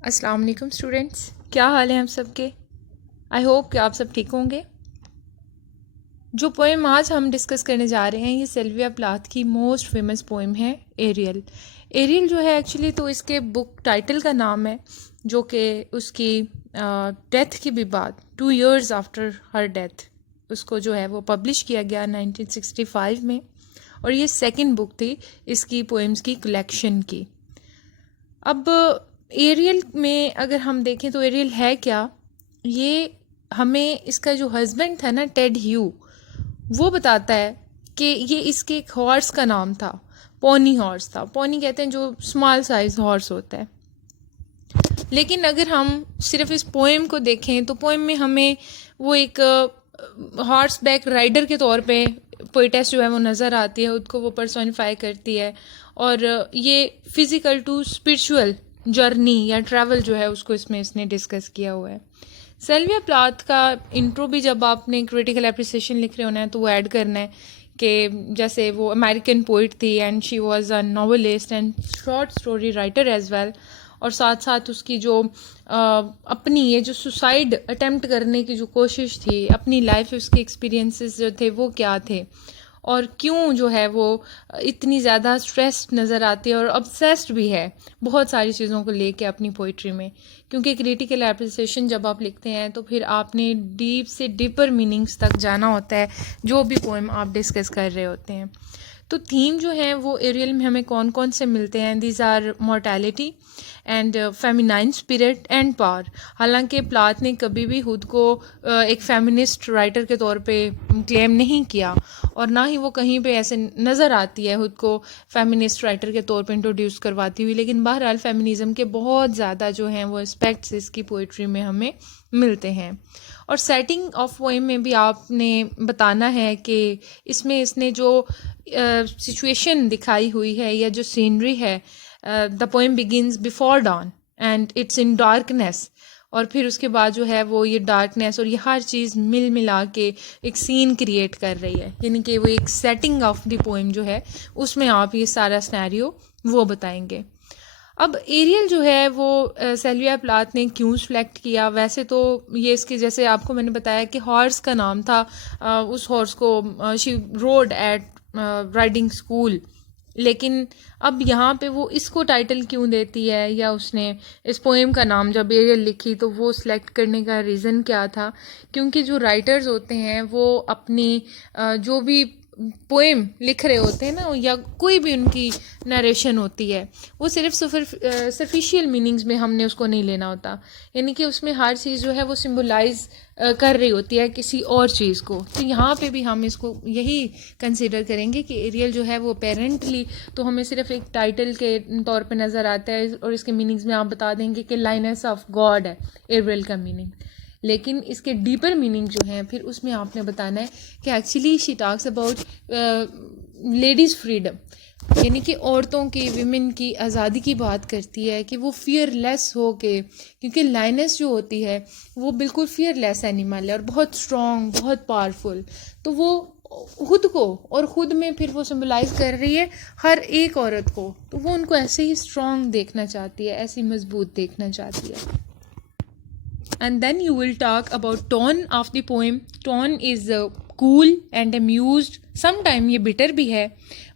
अस्सलाम वालेकुम स्टूडेंट्स, क्या हाल है हम सब के। आई होप कि आप सब ठीक होंगे। जो पोएम आज हम डिस्कस करने जा रहे हैं ये सिल्विया प्लाथ की मोस्ट फेमस पोएम है एरियल। एरियल जो है एक्चुअली तो इसके बुक टाइटल का नाम है, जो कि उसकी डेथ के भी बाद 2 years आफ्टर हर डेथ उसको जो है वो पब्लिश किया गया 1965 में, और ये सेकंड बुक थी इसकी पोएम्स की कलेक्शन की। अब एरियल में अगर हम देखें तो एरियल है क्या, ये हमें इसका जो हस्बैंड था ना टेड ह्यू, वो बताता है कि ये इसके एक हॉर्स का नाम था, पोनी हॉर्स था। पोनी कहते हैं जो स्मॉल साइज हॉर्स होता है। लेकिन अगर हम सिर्फ इस पोएम को देखें तो पोएम में हमें वो एक हॉर्स बैक राइडर के तौर पे पोइटेस जो है वो नज़र आती है, उसको वो पर्सोनिफाई करती है। और ये फिज़िकल टू स्पिरिचुअल जर्नी या ट्रैवल जो है उसको इसमें इसने डिस्कस किया हुआ है। सिल्विया प्लाथ का इंट्रो भी जब आपने क्रिटिकल एप्रिसिएशन लिख रहे होना है तो वो ऐड करना है कि जैसे वो अमेरिकन पोइट थी and she was a novelist and short story writer as well. और साथ साथ उसकी जो अपनी ये जो सुसाइड अटेम्प्ट करने की जो कोशिश थी, अपनी लाइफ उसके एक्सपीरियंसेस जो थे वो क्या थे, और क्यों जो है वो इतनी ज़्यादा स्ट्रेस्ड नज़र आती है और ऑब्सेस्ड भी है बहुत सारी चीज़ों को लेके अपनी पोइट्री में। क्योंकि क्रिटिकल एप्रिसिएशन जब आप लिखते हैं तो फिर आपने डीप से डीपर मीनिंग्स तक जाना होता है जो भी पोएम आप डिस्कस कर रहे होते हैं। तो थीम जो है वो एरियल में हमें कौन कौन से मिलते हैं, these are mortality and feminine spirit and power. हालांकि प्लाथ ने कभी भी खुद को एक फेमिनिस्ट राइटर के तौर पे क्लेम नहीं किया, और ना ही वो कहीं पे ऐसे नज़र आती है खुद को फेमिनिस्ट राइटर के तौर पे इंट्रोड्यूस करवाती हुई। लेकिन बहरहाल फेमिनिज़म के बहुत ज़्यादा जो हैं वो एस्पेक्ट्स इसकी पोइट्री में हमें मिलते हैं। और सेटिंग ऑफ पोएम में भी आपने बताना है कि इसमें इसने जो सिचुएशन दिखाई हुई है या जो सीनरी है, the poem begins before don and it's in darkness, और फिर उसके बाद जो है वो ये डार्कनेस और ये हर चीज़ मिल मिला के एक सीन क्रिएट कर रही है। यानी कि वो एक सेटिंग ऑफ द पोएम जो है उसमें आप ये सारा सिनेरियो वो बताएंगे। अब एरियल जो है वो सिल्विया प्लाथ ने क्यों सेलेक्ट किया, वैसे तो ये इसके जैसे आपको मैंने बताया कि हॉर्स का नाम था, उस हॉर्स को she rode at riding school. लेकिन अब यहाँ पे वो इसको टाइटल क्यों देती है, या उसने इस पोएम का नाम जब एरियल लिखी तो वो सिलेक्ट करने का रीज़न क्या था। क्योंकि जो राइटर्स होते हैं वो अपनी जो भी पोएम लिख रहे होते हैं ना, या कोई भी उनकी नरेशन होती है, वो सिर्फ सुपरफिशियल मीनिंग्स में हमने उसको नहीं लेना होता। यानी कि उसमें हर चीज़ जो है वो सिम्बलाइज कर रही होती है किसी और चीज़ को। तो यहाँ पे भी हम इसको यही कंसिडर करेंगे कि एरियल जो है वो पेरेंटली तो हमें सिर्फ एक टाइटल के तौर पे नज़र आता है, और इसके मीनिंग्स में आप बता देंगे कि लाइनेस ऑफ गॉड है एरियल का मीनिंग। लेकिन इसके डीपर मीनिंग जो हैं फिर उसमें आपने बताना है कि actually she talks about ladies freedom, यानी कि औरतों की, विमेन की आज़ादी की बात करती है कि वो फियरलेस हो के, क्योंकि लाइनेस जो होती है वो बिल्कुल फियरलेस एनिमल है और बहुत स्ट्रॉन्ग, बहुत पावरफुल। तो वो खुद को और ख़ुद में फिर वो सिम्बलाइज कर रही है हर एक औरत को, तो वो उनको ऐसे ही स्ट्रॉन्ग देखना चाहती है, ऐसी मजबूत देखना चाहती है। And then you will talk about tone of the poem. Tone is cool and amused. Sometime ये bitter भी है,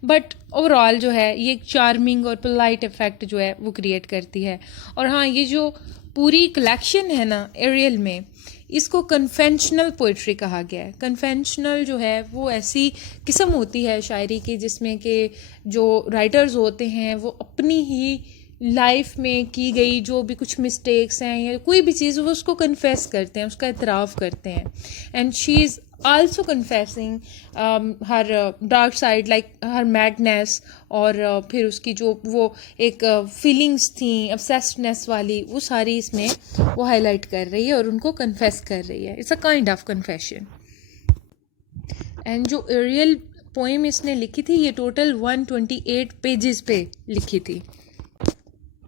but overall जो है ये एक charming और polite effect जो है वो create करती है। और हाँ, ये जो पूरी collection है ना एरियल में, इसको कन्वेंशनल पोइट्री कहा गया है। कन्वेंशनल जो है वो ऐसी किस्म होती है शायरी की जिसमें कि जो राइटर्स होते हैं वो अपनी ही लाइफ में की गई जो भी कुछ मिस्टेक्स हैं या कोई भी चीज़ वो उसको कन्फेस करते हैं, उसका इतराफ़ करते हैं। And she is also confessing her dark side like her madness, और फिर उसकी जो वो एक फीलिंग्स थी obsessedness वाली, वो सारी इसमें वो हाईलाइट कर रही है और उनको कन्फेस कर रही है। It's a kind of confession. And जो एरियल पोएम इसने लिखी थी ये टोटल 128 पेजेस पे लिखी थी।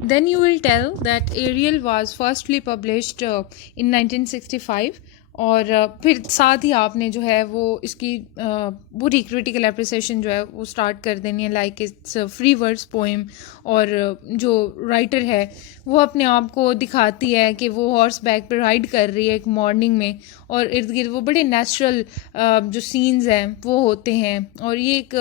Then you will tell that Ariel was firstly published in 1965, और फिर साथ ही आपने जो है वो इसकी पूरी क्रिटिकल एप्रिसिएशन जो है वो स्टार्ट कर देनी है, like it's free words poem. और जो राइटर है वो अपने आप को दिखाती है कि वो हॉर्स बैक पर राइड कर रही है एक मॉर्निंग में, और इर्द गिर्द वो बड़े नेचुरल जो सीन्स हैं वो होते हैं, और ये एक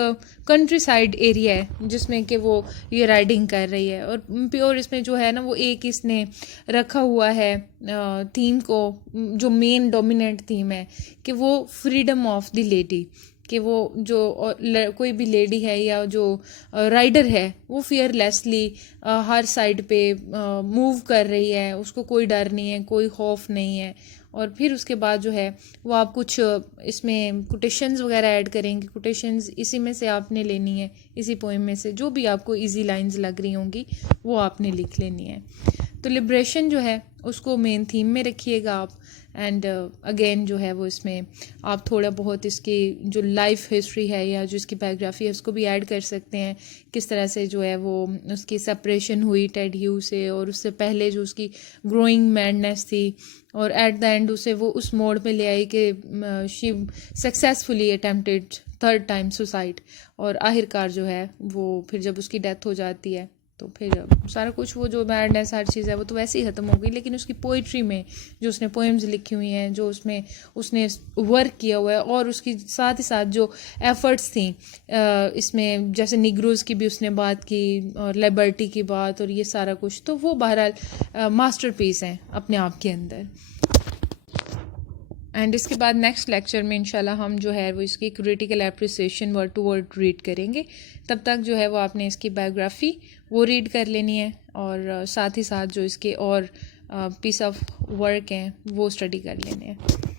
कंट्री साइड एरिया है जिसमें कि वो ये राइडिंग कर रही है। और प्योर इसमें जो है ना वो एक इसने रखा हुआ है थीम को, जो मेन डोमिनेंट थीम है कि वो फ्रीडम ऑफ द लेडी, कि वो जो कोई भी लेडी है या जो राइडर है वो फियरलेसली हर साइड पे मूव कर रही है, उसको कोई डर नहीं है, कोई खौफ नहीं है। और फिर उसके बाद जो है वो आप कुछ इसमें कोटेशंस वगैरह ऐड करेंगे। कोटेशंस इसी में से आपने लेनी है, इसी पोएम में से जो भी आपको इजी लाइंस लग रही होंगी वो आपने लिख लेनी है। तो लिब्रेशन जो है उसको मेन थीम में रखिएगा आप। एंड अगेन जो है वो इसमें आप थोड़ा बहुत इसकी जो लाइफ हिस्ट्री है या जो इसकी बायोग्राफी है उसको भी ऐड कर सकते हैं, किस तरह से जो है वो उसकी सेपरेशन हुई टेड ह्यू से, और उससे पहले जो उसकी ग्रोइंग मैडनेस थी, और एट द एंड उसे वो उस मोड पे ले आई कि she successfully attempted third time suicide, और आखिरकार जो है वो फिर जब उसकी डेथ हो जाती है तो फिर सारा कुछ वो जो मैडनेस हर चीज़ है वो तो वैसे ही ख़त्म हो गई, लेकिन उसकी पोइट्री में जो उसने पोएम्स लिखी हुई हैं, जो उसमें उसने वर्क किया हुआ है, और उसकी साथ ही साथ जो एफ़र्ट्स थी इसमें, जैसे निग्रोज़ की भी उसने बात की और लिबर्टी की बात, और ये सारा कुछ, तो वो बहरहाल मास्टरपीस हैं अपने आप के अंदर। एंड इसके बाद नेक्स्ट लेक्चर में इंशाल्लाह हम जो है वो इसकी critical appreciation word to word read करेंगे। तब तक जो है वो आपने इसकी बायोग्राफी वो रीड कर लेनी है, और साथ ही साथ जो इसके और पीस ऑफ वर्क हैं वो स्टडी कर लेने हैं।